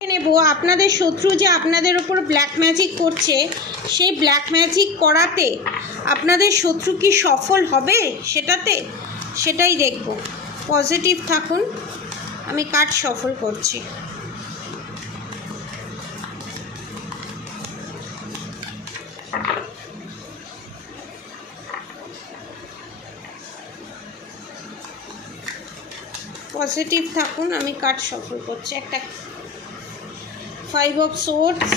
নেব আপনাদের শত্রু যে আপনাদের উপর ব্ল্যাক ম্যাজিক করছে, সেই ব্ল্যাক ম্যাজিক করাতে আপনাদের শত্রু কি সফল হবে সেটাই দেখব। পজিটিভ থাকুন, আমি কার্ড সফল করছি। পজিটিভ থাকুন, আমি কার্ড সফল করছি। একটা 5 of swords,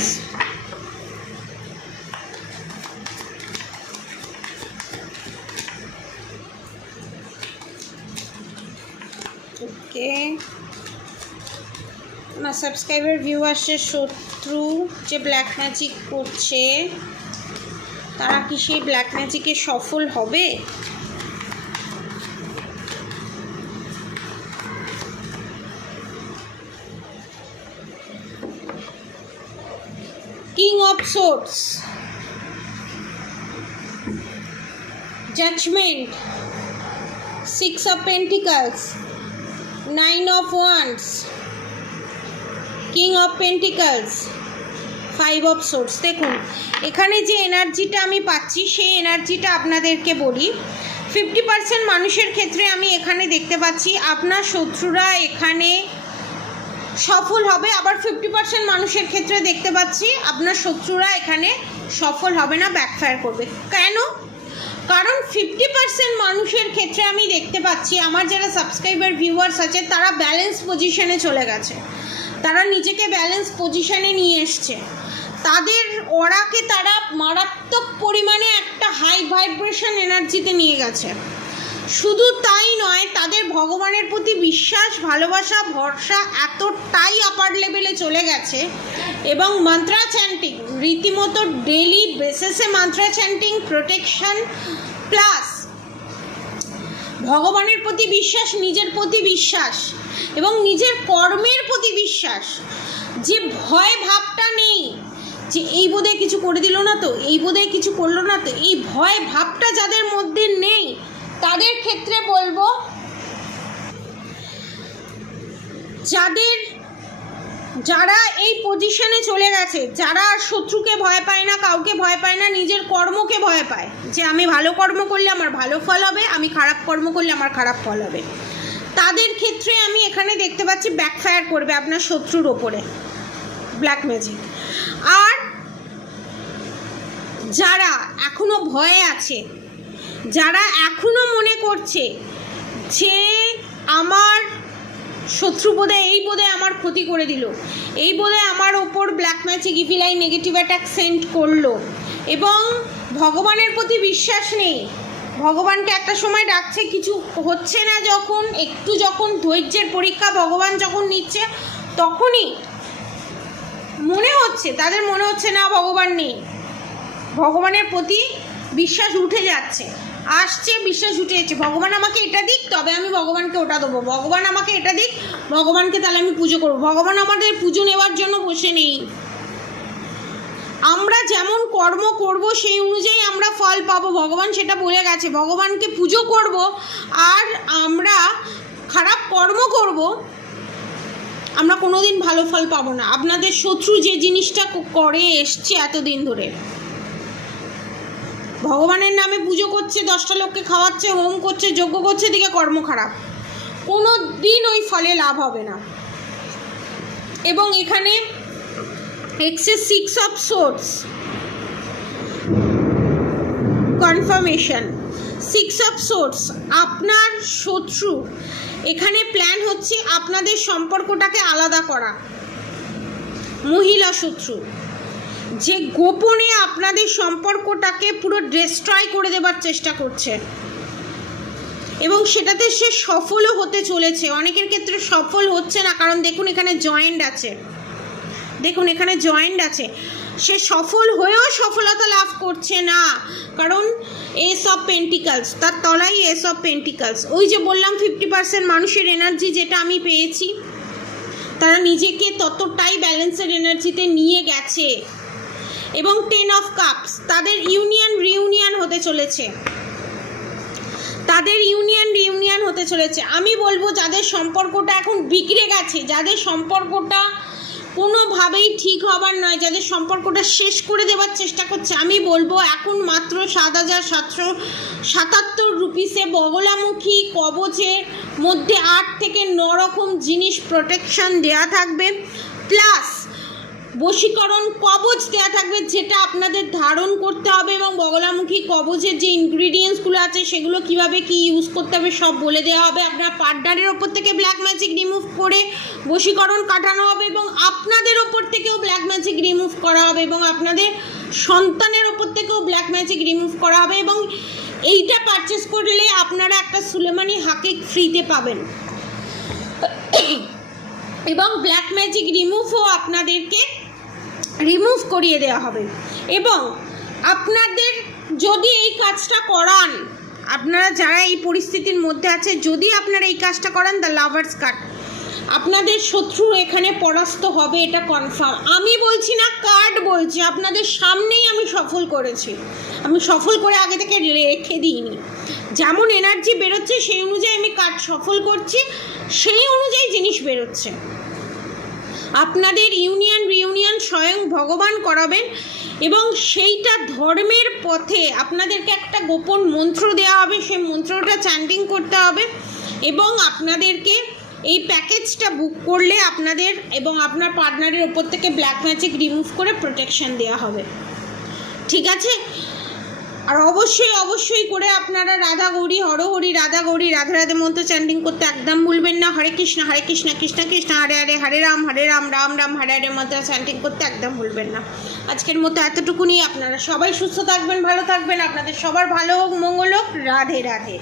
ওকে। আমার সাবস্ক্রাইবার ভিউয়ার্সের শত্রু যে ব্ল্যাক ম্যাজিক করছে তারা কি সেই ব্ল্যাক ম্যাজিকে সফল হবে? King of Swords, Judgment, 6 of Pentacles, 9 of Wands, King of Pentacles, 5 of Swords। দেখুন এখানে যে এনার্জিটা আমি পাচ্ছি সেই এনার্জিটা আপনাদেরকে বলি। 50% মানুষের ক্ষেত্রে আমি এখানে দেখতে পাচ্ছি আপনার শত্রুরা এখানে সফল হবে, আবার 50% মানুষের ক্ষেত্রে দেখতে পাচ্ছি আপনার শত্রুরা এখানে সফল হবে না, ব্যাকফায়ার করবে। কেন? কারণ 50% মানুষের ক্ষেত্রে আমি দেখতে পাচ্ছি আমার যারা সাবস্ক্রাইবার ভিউয়ার্স আছে তারা ব্যালেন্স পজিশনে চলে গেছে, তারা নিজেকে ব্যালেন্স পজিশনে নিয়ে এসছে, তাদের ওরাকে তারা মারাত্মক পরিমাণে একটা হাই ভাইব্রেশন এনার্জিতে নিয়ে গেছে। শুধু তাই নয়, তাদের ভগবানের প্রতি বিশ্বাস, ভালোবাসা, ভরসা এতটাই আপার লেভেলে চলে গেছে এবং মন্ত্রা চ্যান্টিং রীতিমতো ডেলি বেসিসে মন্ত্রা চ্যান্টিং, প্রোটেকশন প্লাস ভগবানের প্রতি বিশ্বাস, নিজের প্রতি বিশ্বাস এবং নিজের কর্মের প্রতি বিশ্বাস, যে ভয় ভাবটা নেই যে এই বোধহয় কিছু করে দিল না তো, এই বোধহয় কিছু করলো না তো, এই ভয় ভাবটা যাদের মধ্যে নেই তাদের ক্ষেত্রে বলবো, যারা এই পজিশনে চলে গেছে, যারা শত্রুকে ভয় পায় না, কাউকে ভয় পায় না, নিজের কর্মকে ভয় পায়, যে আমি ভালো কর্ম করলে আমার ভালো ফল হবে, আমি খারাপ কর্ম করলে আমার খারাপ ফল হবে, তাদের ক্ষেত্রে আমি এখানে দেখতে পাচ্ছি ব্যাকফায়ার করবে আপনার শত্রুর ওপরে ব্ল্যাক ম্যাজিক। আর যারা এখনো ভয়ে আছে, যারা এখনো মনে করছে যে আমার শত্রু বোধহয় এই বোধহয় আমার ক্ষতি করে দিল, এই বোধহয় আমার ওপর black magic evil eye negative attack send করলো এবং ভগবানের প্রতি বিশ্বাস নেই, ভগবানকে একটা সময় ডাকছে, কিছু হচ্ছে না, যখন ধৈর্যের পরীক্ষা ভগবান যখন নিচ্ছে তখনই তাদের মনে হচ্ছে না ভগবান নেই, ভগবানের প্রতি বিশ্বাস উঠে যাচ্ছে, আসছে বিশ্বাস উঠে যাচ্ছে, ভগবান আমাকে এটা দিক তবে আমি ভগবানকে ওটা দেবো, ভগবান আমাকে এটা দিক ভগবানকে তাহলে আমি পুজো করবো। ভগবান আমাদের পুজো নেওয়ার জন্য বসে নেই, আমরা যেমন কর্ম করব সেই অনুযায়ী আমরা ফল পাবো, ভগবান সেটা বলে গেছে। ভগবানকে পুজো করব আর আমরা খারাপ কর্ম করব, আমরা কোনোদিন ভালো ফল পাবো না। আপনাদের শত্রু যে জিনিসটা করে এসছে এতদিন ধরে, ভগবানের নামে পুজো করছে, 10টা লোককে খাওয়াচ্ছে, হোম করছে, যজ্ঞ করছে, দিকে কর্ম খারাপ, কোনো দিন ওই ফলে লাভ হবে না। এবং এখানে access 6 of swords, confirmation 6 of swords, আপনার শত্রু এখানে প্ল্যান হচ্ছে আপনাদের সম্পর্কটাকে আলাদা করা। মহিলা শত্রু যে গোপনে আপনাদের সম্পর্কটাকে পুরো ডিস্ট্রয় করে দেবার চেষ্টা করছে এবং সেটাতে সে সফলও হতে চলেছে। অনেকের ক্ষেত্রে সফল হচ্ছে না, কারণ দেখুন এখানে জয়েন্ট আছে, সে সফল হয়েও সফলতা লাভ করছে না, কারণ এস অফ পেন্টিকালস, তার তলাই এস অফ পেন্টিকালস। ওই যে বললাম 50% মানুষের এনার্জি যেটা আমি পেয়েছি, তারা নিজেকে ততটাই ব্যালেন্সের এনার্জিতে নিয়ে গেছে। এবং 10 of কাপস, তাদের রিউনিয়ন হতে চলেছে, আমি বলবো যাদের সম্পর্কটা এখন বিগড়ে গেছে, যাদের সম্পর্কটা কোনো কোনোভাবেই ঠিক হবার নয়, যাদের সম্পর্কটা শেষ করে দেওয়ার চেষ্টা করছে, আমি বলবো এখন মাত্র 7,777 রুপিসে বগলামুখী কবচের মধ্যে 8 থেকে 9 রকম জিনিস প্রোটেকশন দেয়া থাকবে, প্লাস বশীকরণ কবচ দেওয়া থাকবে যেটা আপনাদের ধারণ করতে হবে, এবং বগলামুখী কবচের যে ইনগ্রিডিয়েন্টসগুলো আছে সেগুলো কিভাবে কি ইউজ করতে হবে সব বলে দেওয়া হবে। আপনার পার্টনারের ওপর থেকে ব্ল্যাক ম্যাজিক রিমুভ করে বশীকরণ কাটানো হবে, এবং আপনাদের ওপর থেকেও ব্ল্যাক ম্যাজিক রিমুভ করা হবে, এবং আপনাদের সন্তানের ওপর থেকেও ব্ল্যাক ম্যাজিক রিমুভ করা হবে। এবং এইটা পারচেস করলে আপনারা একটা সুলেমানি হাকিক ফ্রিতে পাবেন, এবং ব্ল্যাক ম্যাজিক রিমুভও আপনাদেরকে রিমুভ করিয়ে দেওয়া হবে। এবং আপনাদের যদি এই কাজটা করান, আপনারা যারা এই পরিস্থিতির মধ্যে আছে, যদি আপনারা এই কাজটা করান, দ্য লাভার্স কার্ড, আপনাদের শত্রু এখানে পরাস্ত হবে, এটা কনফার্ম। আমি বলছি না, কার্ড বলছি, আপনাদের সামনেই আমি সফল করেছি। আমি সফল করে আগে থেকে রেখে দিইনি, যেমন এনার্জি বেরোচ্ছে সেই অনুযায়ী আমি কার্ড সফল করছি, সেই অনুযায়ী জিনিস বেরোচ্ছে। আপনাদের ইউনিয়ন রিউনিয়ন স্বয়ং ভগবান করাবেন, এবং সেইটা ধর্মের পথে আপনাদেরকে একটা গোপন মন্ত্র দেওয়া হবে, সেই মন্ত্রটা চ্যান্টিং করতে হবে, এবং আপনাদেরকে এই প্যাকেজটা বুক করলে আপনাদের এবং আপনার পার্টনারের ওপর থেকে ব্ল্যাক ম্যাজিক রিমুভ করে প্রোটেকশন দেওয়া হবে, ঠিক আছে? আর অবশ্যই করে আপনারা রাধা গৌরী হরহরি, রাধা গৌরী রাধে রাধে মন্ত্র চ্যান্টিং করতে একদম ভুলবেন না। হরে কৃষ্ণ কৃষ্ণ কৃষ্ণ হরে হরে, হরে রাম রাম রাম হরে হরে মন্ত্র চ্যান্টিং করতে একদম ভুলবেন না। আজকের মতো এতটুকুনি। আপনারা সবাই সুস্থ থাকবেন, ভালো থাকবেন, আপনাদের সবার ভালো হোক, মঙ্গল হোক। রাধে রাধে।